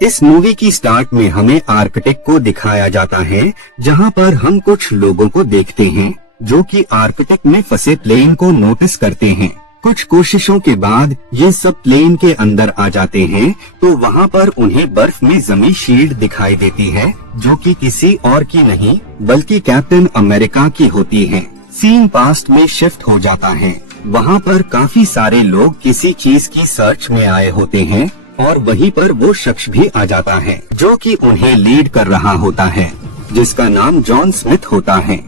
इस मूवी की स्टार्ट में हमें आर्कटिक को दिखाया जाता है, जहां पर हम कुछ लोगों को देखते हैं जो कि आर्कटिक में फंसे प्लेन को नोटिस करते हैं। कुछ कोशिशों के बाद ये सब प्लेन के अंदर आ जाते हैं, तो वहाँ पर उन्हें बर्फ में जमी शील्ड दिखाई देती है, जो कि किसी और की नहीं बल्कि कैप्टन अमेरिका की होती है। सीन पास्ट में शिफ्ट हो जाता है। वहाँ पर काफी सारे लोग किसी चीज की सर्च में आए होते हैं और वहीं पर वो शख्स भी आ जाता है जो कि उन्हें लीड कर रहा होता है, जिसका नाम जॉन स्मिथ होता है।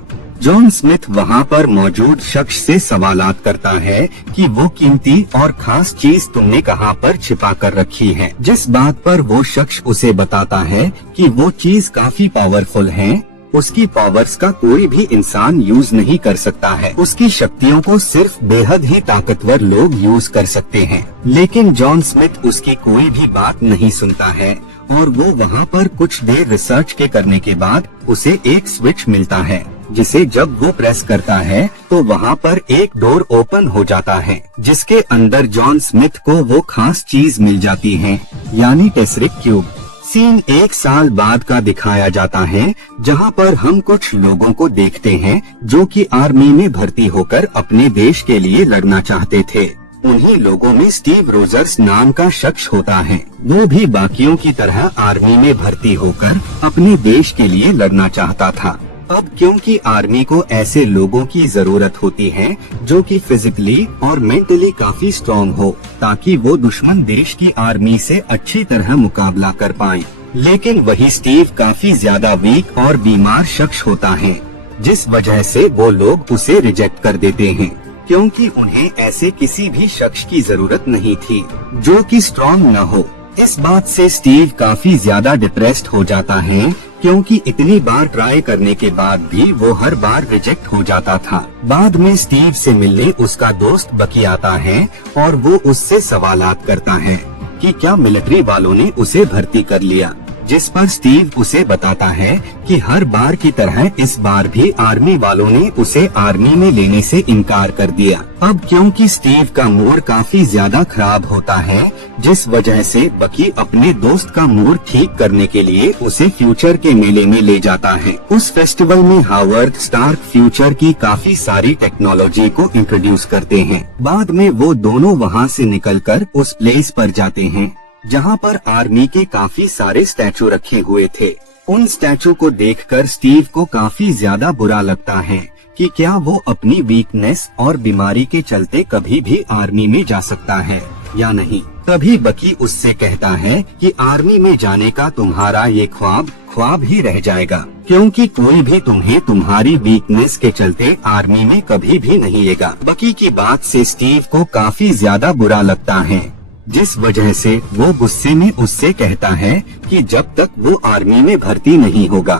जॉन स्मिथ वहाँ पर मौजूद शख्स से सवालात करता है कि वो कीमती और खास चीज तुमने कहाँ पर छिपा कर रखी है, जिस बात पर वो शख्स उसे बताता है कि वो चीज काफी पावरफुल है, उसकी पावर्स का कोई भी इंसान यूज नहीं कर सकता है, उसकी शक्तियों को सिर्फ बेहद ही ताकतवर लोग यूज कर सकते हैं। लेकिन जॉन स्मिथ उसकी कोई भी बात नहीं सुनता है और वो वहाँ पर कुछ देर रिसर्च के करने के बाद उसे एक स्विच मिलता है, जिसे जब वो प्रेस करता है तो वहाँ पर एक डोर ओपन हो जाता है, जिसके अंदर जॉन स्मिथ को वो खास चीज मिल जाती है, यानी टेसरिक क्यूब। सीन 1 साल बाद का दिखाया जाता है, जहाँ पर हम कुछ लोगों को देखते हैं जो कि आर्मी में भर्ती होकर अपने देश के लिए लड़ना चाहते थे। उन्हीं लोगों में स्टीव रोजर्स नाम का शख्स होता है। वो भी बाकियों की तरह आर्मी में भर्ती होकर अपने देश के लिए लड़ना चाहता था। अब क्योंकि आर्मी को ऐसे लोगों की जरूरत होती है जो कि फिजिकली और मेंटली काफी स्ट्रॉन्ग हो, ताकि वो दुश्मन देश की आर्मी से अच्छी तरह मुकाबला कर पाए। लेकिन वही स्टीव काफी ज्यादा वीक और बीमार शख्स होता है, जिस वजह से वो लोग उसे रिजेक्ट कर देते हैं, क्योंकि उन्हें ऐसे किसी भी शख्स की जरूरत नहीं थी जो कि स्ट्रॉन्ग न हो। इस बात से स्टीव काफी ज्यादा डिप्रेस्ड हो जाता है, क्योंकि इतनी बार ट्राई करने के बाद भी वो हर बार रिजेक्ट हो जाता था। बाद में स्टीव से मिलने उसका दोस्त बकी आता है और वो उससे सवालात करता है कि क्या मिलिट्री वालों ने उसे भर्ती कर लिया, जिस पर स्टीव उसे बताता है कि हर बार की तरह इस बार भी आर्मी वालों ने उसे आर्मी में लेने से इनकार कर दिया। अब क्योंकि स्टीव का मूड काफी ज्यादा खराब होता है, जिस वजह से बकी अपने दोस्त का मूड ठीक करने के लिए उसे फ्यूचर के मेले में ले जाता है। उस फेस्टिवल में हावर्ड स्टार्क फ्यूचर की काफी सारी टेक्नोलॉजी को इंट्रोड्यूस करते हैं। बाद में वो दोनों वहाँ से निकलकर उस प्लेस पर जाते हैं जहाँ पर आर्मी के काफी सारे स्टैचू रखे हुए थे। उन स्टैचू को देखकर स्टीव को काफी ज्यादा बुरा लगता है कि क्या वो अपनी वीकनेस और बीमारी के चलते कभी भी आर्मी में जा सकता है या नहीं। तभी बकी उससे कहता है कि आर्मी में जाने का तुम्हारा ये ख्वाब ही रह जाएगा, क्योंकि कोई भी तुम्हें तुम्हारी वीकनेस के चलते आर्मी में कभी भी नहीं लेगा। बकी की बात से स्टीव को काफी ज्यादा बुरा लगता है, जिस वजह से वो गुस्से में उससे कहता है कि जब तक वो आर्मी में भर्ती नहीं होगा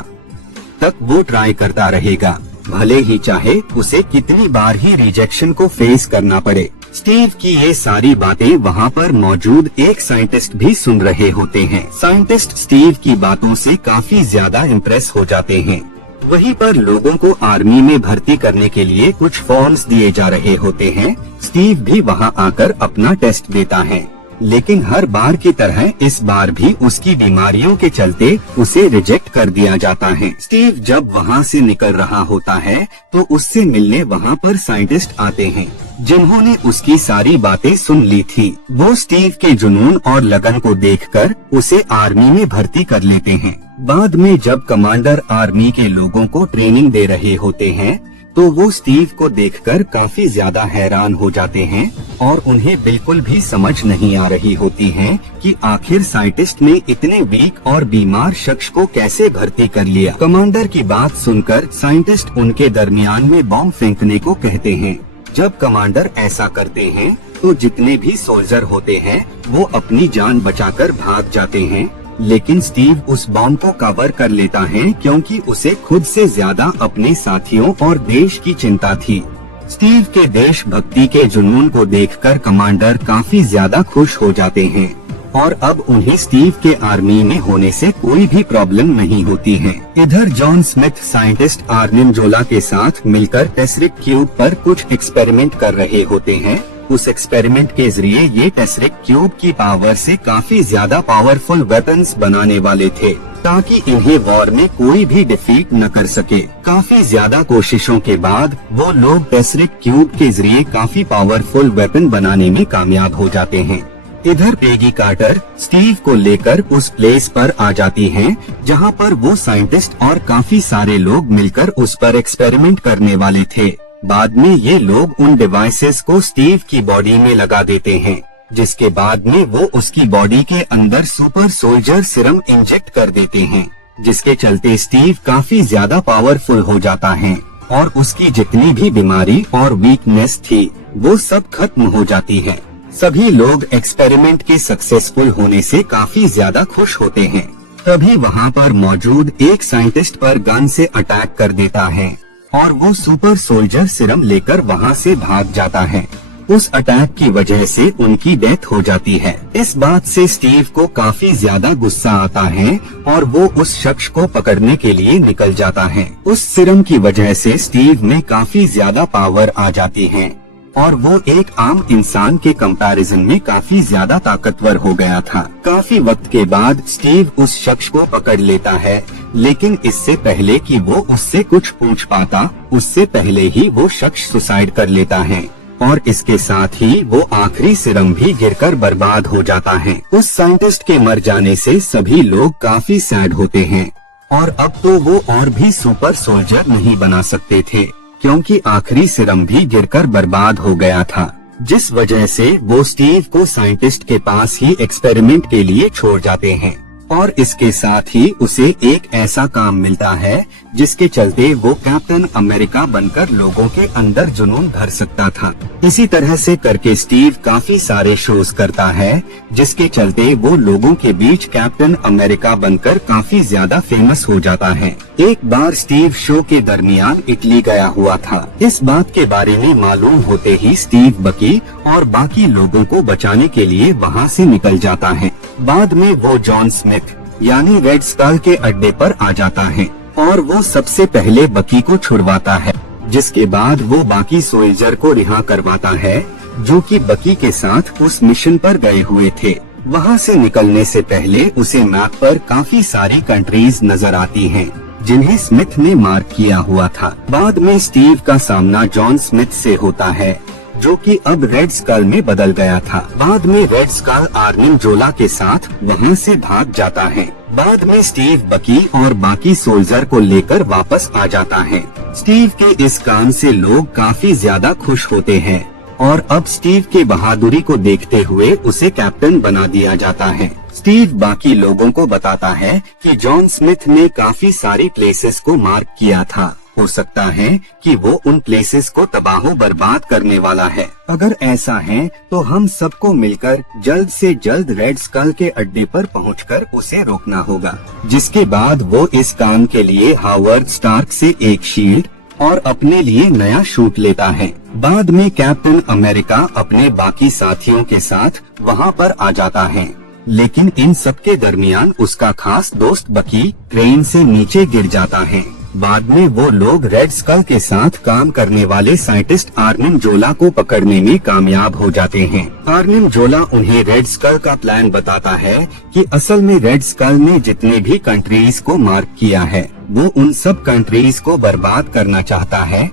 तक वो ट्राई करता रहेगा, भले ही चाहे उसे कितनी बार ही रिजेक्शन को फेस करना पड़े। स्टीव की ये सारी बातें वहाँ पर मौजूद एक साइंटिस्ट भी सुन रहे होते हैं। साइंटिस्ट स्टीव की बातों से काफी ज्यादा इम्प्रेस हो जाते हैं। वहीं पर लोगों को आर्मी में भर्ती करने के लिए कुछ फॉर्म्स दिए जा रहे होते हैं। स्टीव भी वहां आकर अपना टेस्ट देता है, लेकिन हर बार की तरह इस बार भी उसकी बीमारियों के चलते उसे रिजेक्ट कर दिया जाता है। स्टीव जब वहां से निकल रहा होता है तो उससे मिलने वहां पर साइंटिस्ट आते हैं, जिन्होंने उसकी सारी बातें सुन ली थी। वो स्टीव के जुनून और लगन को देखकर उसे आर्मी में भर्ती कर लेते हैं। बाद में जब कमांडर आर्मी के लोगों को ट्रेनिंग दे रहे होते हैं, तो वो स्टीव को देखकर काफी ज्यादा हैरान हो जाते हैं और उन्हें बिल्कुल भी समझ नहीं आ रही होती है कि आखिर साइंटिस्ट ने इतने वीक और बीमार शख्स को कैसे भर्ती कर लिया। कमांडर की बात सुनकर साइंटिस्ट उनके दरमियान में बॉम्ब फेंकने को कहते हैं। जब कमांडर ऐसा करते हैं तो जितने भी सोल्जर होते हैं वो अपनी जान बचाकर भाग जाते हैं, लेकिन स्टीव उस बॉम्ब को कवर कर लेता है, क्योंकि उसे खुद से ज्यादा अपने साथियों और देश की चिंता थी। स्टीव के देशभक्ति के जुनून को देखकर कमांडर काफी ज्यादा खुश हो जाते हैं और अब उन्हें स्टीव के आर्मी में होने से कोई भी प्रॉब्लम नहीं होती है। इधर जॉन स्मिथ साइंटिस्ट आर्निम जोला के साथ मिलकर टेसरिक क्यूब पर कुछ एक्सपेरिमेंट कर रहे होते हैं। उस एक्सपेरिमेंट के जरिए ये टेसरिक क्यूब की पावर से काफी ज्यादा पावरफुल वेपन्स बनाने वाले थे, ताकि इन्हें वॉर में कोई भी डिफीट न कर सके। काफी ज्यादा कोशिशों के बाद वो लोग टेसरिक क्यूब के जरिए काफी पावरफुल वेपन बनाने में कामयाब हो जाते हैं। इधर पेगी कार्टर स्टीव को लेकर उस प्लेस पर आ जाती हैं, जहां पर वो साइंटिस्ट और काफी सारे लोग मिलकर उस पर एक्सपेरिमेंट करने वाले थे। बाद में ये लोग उन डिवाइसेस को स्टीव की बॉडी में लगा देते हैं, जिसके बाद में वो उसकी बॉडी के अंदर सुपर सोल्जर सिरम इंजेक्ट कर देते हैं, जिसके चलते स्टीव काफी ज्यादा पावरफुल हो जाता है और उसकी जितनी भी बीमारी और वीकनेस थी वो सब खत्म हो जाती है। सभी लोग एक्सपेरिमेंट के सक्सेसफुल होने से काफी ज्यादा खुश होते हैं। तभी वहाँ पर मौजूद एक साइंटिस्ट पर गन से अटैक कर देता है और वो सुपर सोल्जर सिरम लेकर वहाँ से भाग जाता है। उस अटैक की वजह से उनकी डेथ हो जाती है। इस बात से स्टीव को काफी ज्यादा गुस्सा आता है और वो उस शख्स को पकड़ने के लिए निकल जाता है। उस सिरम की वजह से स्टीव में काफी ज्यादा पावर आ जाती है और वो एक आम इंसान के कंपैरिजन में काफी ज्यादा ताकतवर हो गया था। काफी वक्त के बाद स्टीव उस शख्स को पकड़ लेता है, लेकिन इससे पहले कि वो उससे कुछ पूछ पाता, उससे पहले ही वो शख्स सुसाइड कर लेता है और इसके साथ ही वो आखिरी सिरम भी गिरकर बर्बाद हो जाता है। उस साइंटिस्ट के मर जाने से सभी लोग काफी सैड होते हैं और अब तो वो और भी सुपर सोल्जर नहीं बना सकते थे, क्योंकि आखिरी सिरम भी गिरकर बर्बाद हो गया था, जिस वजह से वो स्टीव को साइंटिस्ट के पास ही एक्सपेरिमेंट के लिए छोड़ जाते हैं और इसके साथ ही उसे एक ऐसा काम मिलता है जिसके चलते वो कैप्टन अमेरिका बनकर लोगों के अंदर जुनून भर सकता था। इसी तरह से करके स्टीव काफी सारे शोज करता है, जिसके चलते वो लोगों के बीच कैप्टन अमेरिका बनकर काफी ज्यादा फेमस हो जाता है। एक बार स्टीव शो के दरमियान इटली गया हुआ था। इस बात के बारे में मालूम होते ही स्टीव बकी और बाकी लोगों को बचाने के लिए वहाँ से निकल जाता है। बाद में वो जॉन स्मिथ यानी रेड स्कल के अड्डे पर आ जाता है और वो सबसे पहले बकी को छुड़वाता है, जिसके बाद वो बाकी सोल्जर को रिहा करवाता है जो कि बकी के साथ उस मिशन पर गए हुए थे। वहाँ से निकलने से पहले उसे मैप पर काफी सारी कंट्रीज नजर आती हैं, जिन्हें स्मिथ ने मार्क किया हुआ था। बाद में स्टीव का सामना जॉन स्मिथ से होता है, जो कि अब रेड स्कल में बदल गया था। बाद में रेड स्कल आर्निम जोला के साथ वहाँ से भाग जाता है। बाद में स्टीव बकी और बाकी सोल्जर को लेकर वापस आ जाता है। स्टीव के इस काम से लोग काफी ज्यादा खुश होते हैं और अब स्टीव के बहादुरी को देखते हुए उसे कैप्टन बना दिया जाता है। स्टीव बाकी लोगों को बताता है कि जॉन स्मिथ ने काफी सारी प्लेसेस को मार्क किया था, हो सकता है कि वो उन प्लेसेस को तबाह बर्बाद करने वाला है। अगर ऐसा है तो हम सबको मिलकर जल्द से जल्द रेड स्कल के अड्डे पर पहुंचकर उसे रोकना होगा। जिसके बाद वो इस काम के लिए हावर्ड स्टार्क से एक शील्ड और अपने लिए नया शूट लेता है। बाद में कैप्टन अमेरिका अपने बाकी साथियों के साथ वहाँ पर आ जाता है, लेकिन इन सब के दरमियान उसका खास दोस्त बकी ट्रेन से नीचे गिर जाता है। बाद में वो लोग रेड स्कल के साथ काम करने वाले साइंटिस्ट आर्निम जोला को पकड़ने में कामयाब हो जाते हैं। आर्निम जोला उन्हें रेड स्कल का प्लान बताता है कि असल में रेड स्कल ने जितने भी कंट्रीज को मार्क किया है वो उन सब कंट्रीज को बर्बाद करना चाहता है।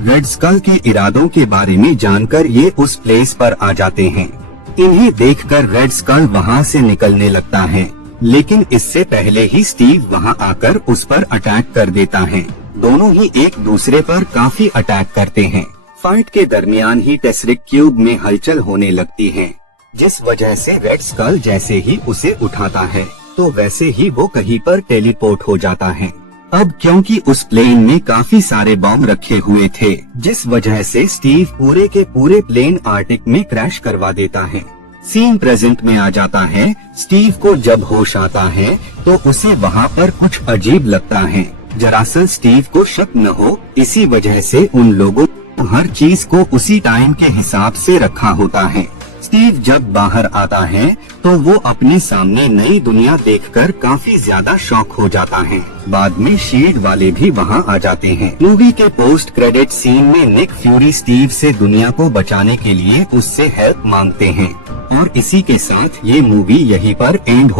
रेड स्कल के इरादों के बारे में जानकर ये उस प्लेस पर आ जाते हैं। इन्हें देखकर रेड स्कल वहाँ से निकलने लगता है, लेकिन इससे पहले ही स्टीव वहां आकर उस पर अटैक कर देता है। दोनों ही एक दूसरे पर काफी अटैक करते हैं। फाइट के दरमियान ही टेसरिक क्यूब में हलचल होने लगती है, जिस वजह से रेड स्कल जैसे ही उसे उठाता है तो वैसे ही वो कहीं पर टेलीपोर्ट हो जाता है। अब क्योंकि उस प्लेन में काफी सारे बॉम्ब रखे हुए थे, जिस वजह से स्टीव पूरे के पूरे प्लेन आर्टिक में क्रैश करवा देता है। सीन प्रेजेंट में आ जाता है। स्टीव को जब होश आता है तो उसे वहाँ पर कुछ अजीब लगता है। दरअसल स्टीव को शक न हो, इसी वजह से उन लोगों हर चीज को उसी टाइम के हिसाब से रखा होता है। स्टीव जब बाहर आता है तो वो अपने सामने नई दुनिया देखकर काफी ज्यादा शॉक हो जाता है। बाद में शील्ड वाले भी वहाँ आ जाते हैं। मूवी के पोस्ट क्रेडिट सीन में निक फ्यूरी स्टीव से दुनिया को बचाने के लिए उससे हेल्प मांगते हैं और इसी के साथ ये मूवी यहीं पर एंड हो